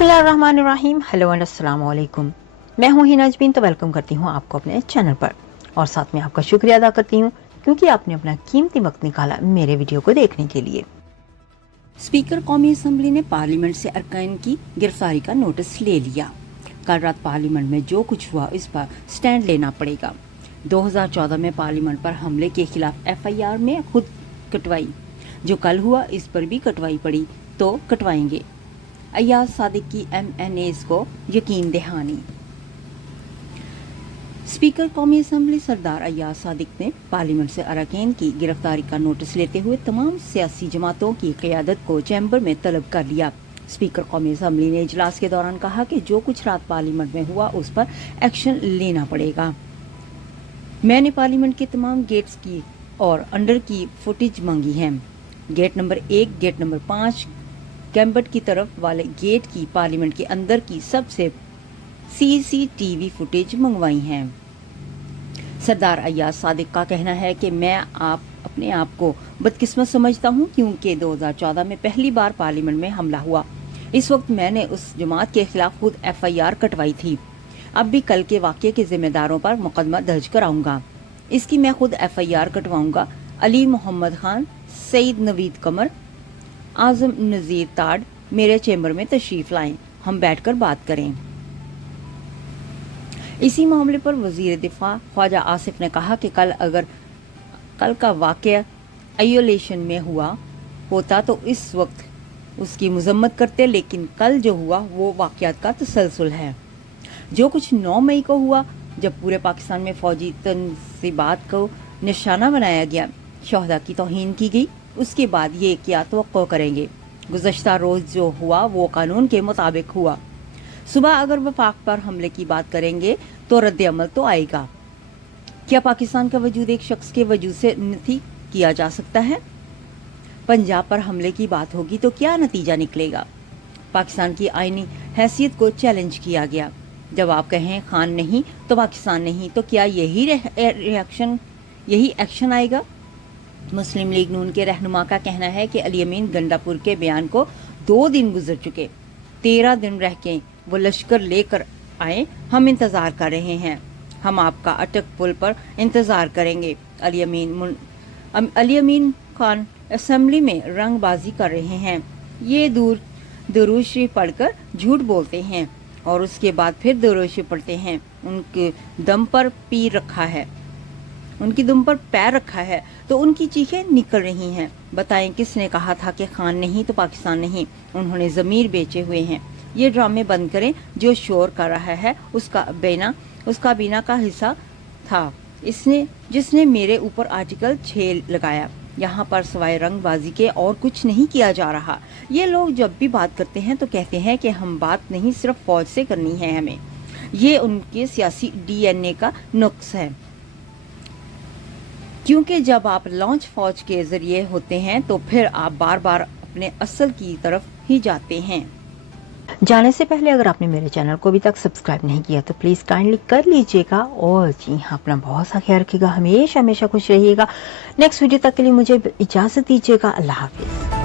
बिस्मिल्लाहिर्रहमानिर्रहीम। Hello and अस्सलाम वालेकुम। मैं हूं हिना अजमीन, तो वेलकम करती हूं आपको अपने चैनल पर और साथ में आपका शुक्रिया अदा करती हूं क्योंकि आपने अपना कीमती वक्त निकाला मेरे वीडियो को देखने के लिए। स्पीकर कौमी असम्बली ने पार्लियामेंट से अरकान की गिरफ्तारी का नोटिस ले लिया। कल रात पार्लियामेंट में जो कुछ हुआ इस पर स्टैंड लेना पड़ेगा। 2014 में पार्लियामेंट पर हमले के खिलाफ FIR में खुद कटवाई, जो कल हुआ इस पर भी कटवाई पड़ी तो कटवाएंगे। अय्याज सादिक की MNAs को यकीन दहानी। स्पीकर कौमी असम्बली सरदार अय्याज सादिक ने पार्लियामेंट से अरकान की गिरफ्तारी का नोटिस लेते हुए तमाम सियासी जमातों की क़यादत को चैम्बर में तलब कर लिया। स्पीकर कौमी असम्बली ने इजलास के दौरान कहा कि जो कुछ रात पार्लियामेंट में हुआ उस पर एक्शन लेना पड़ेगा। मैंने पार्लियामेंट के तमाम गेट्स की और अंडर की फुटेज मांगी है। गेट नंबर 1, गेट नंबर 5, कैम्बट की तरफ वाले गेट की, पार्लियामेंट के अंदर की सबसे CCTV फुटेज मंगवाई हैं। सरदार अय्याज सादिक का कहना है कि मैं अपने आप को बदकिस्मत समझता हूं क्योंकि 2014 में पहली बार पार्लियामेंट में हमला हुआ। इस वक्त मैंने उस जमात के खिलाफ खुद FIR कटवाई थी। अब भी कल के वाक़ये के जिम्मेदारों पर मुकदमा दर्ज कराऊंगा। इसकी मैं खुद FIR कटवाऊंगा। अली मोहम्मद खान, सईद नवीद कमर, आजम नज़ीर ताड़ मेरे चैम्बर में तशरीफ लाएं, हम बैठकर बात करें। इसी मामले पर वजीर दिफा ख्वाजा आसिफ ने कहा कि कल का वाक़या आइसोलेशन में हुआ होता तो इस वक्त उसकी मजम्मत करते, लेकिन कल जो हुआ वो वाक़यात का तसलसल है। जो कुछ 9 मई को हुआ, जब पूरे पाकिस्तान में फौजी तनसीबात को निशाना बनाया गया, शहदा की तौहीन की गई, उसके बाद ये क्या तवक्को करेंगे। गुज़श्ता रोज़ जो हुआ वो कानून के मुताबिक हुआ। सुबह अगर वफाक पर हमले की बात करेंगे तो रद्द अमल तो आएगा। क्या पाकिस्तान का वजूद एक शख्स के वजूद से नहीं किया जा सकता है? पंजाब पर हमले की बात होगी तो क्या नतीजा निकलेगा? पाकिस्तान की आईनी हैसियत को चैलेंज किया गया। जब आप कहें खान नहीं तो पाकिस्तान नहीं, तो क्या यही एक्शन आएगा? मुस्लिम लीग नून के रहनुमा का कहना है कि अली अमीन गंडापुर के बयान को 2 दिन गुजर चुके, 13 दिन रह के वो लश्कर लेकर आए, हम इंतज़ार कर रहे हैं, हम आपका अटक पुल पर इंतज़ार करेंगे। अली अमीन खान असम्बली में रंगबाजी कर रहे हैं, ये दुरूद शरीफ पढ़कर झूठ बोलते हैं और उसके बाद फिर दुरूद शरीफ पढ़ते हैं। उनकी दम पर पैर रखा है तो उनकी चीखें निकल रही हैं। बताएं किसने कहा था कि खान नहीं तो पाकिस्तान नहीं? उन्होंने ज़मीर बेचे हुए हैं। ये ड्रामे बंद करें। जो शोर कर रहा है उसका बीना का हिस्सा था जिसने मेरे ऊपर आर्टिकल 6 लगाया। यहाँ पर सवाए रंगबाजी के और कुछ नहीं किया जा रहा। ये लोग जब भी बात करते हैं तो कहते हैं कि हम बात नहीं सिर्फ फौज से करनी है हमें। ये उनके सियासी DNA का नुक्स है, क्योंकि जब आप लॉन्च फौज के जरिए होते हैं तो फिर आप बार बार अपने असल की तरफ ही जाते हैं। जाने से पहले अगर आपने मेरे चैनल को अभी तक सब्सक्राइब नहीं किया तो प्लीज़ काइंडली कर लीजिएगा और जी हाँ, अपना बहुत सा ख्याल रखिएगा, हमेशा खुश रहिएगा। नेक्स्ट वीडियो तक के लिए मुझे इजाज़त दीजिएगा। अल्लाह हाफिज़।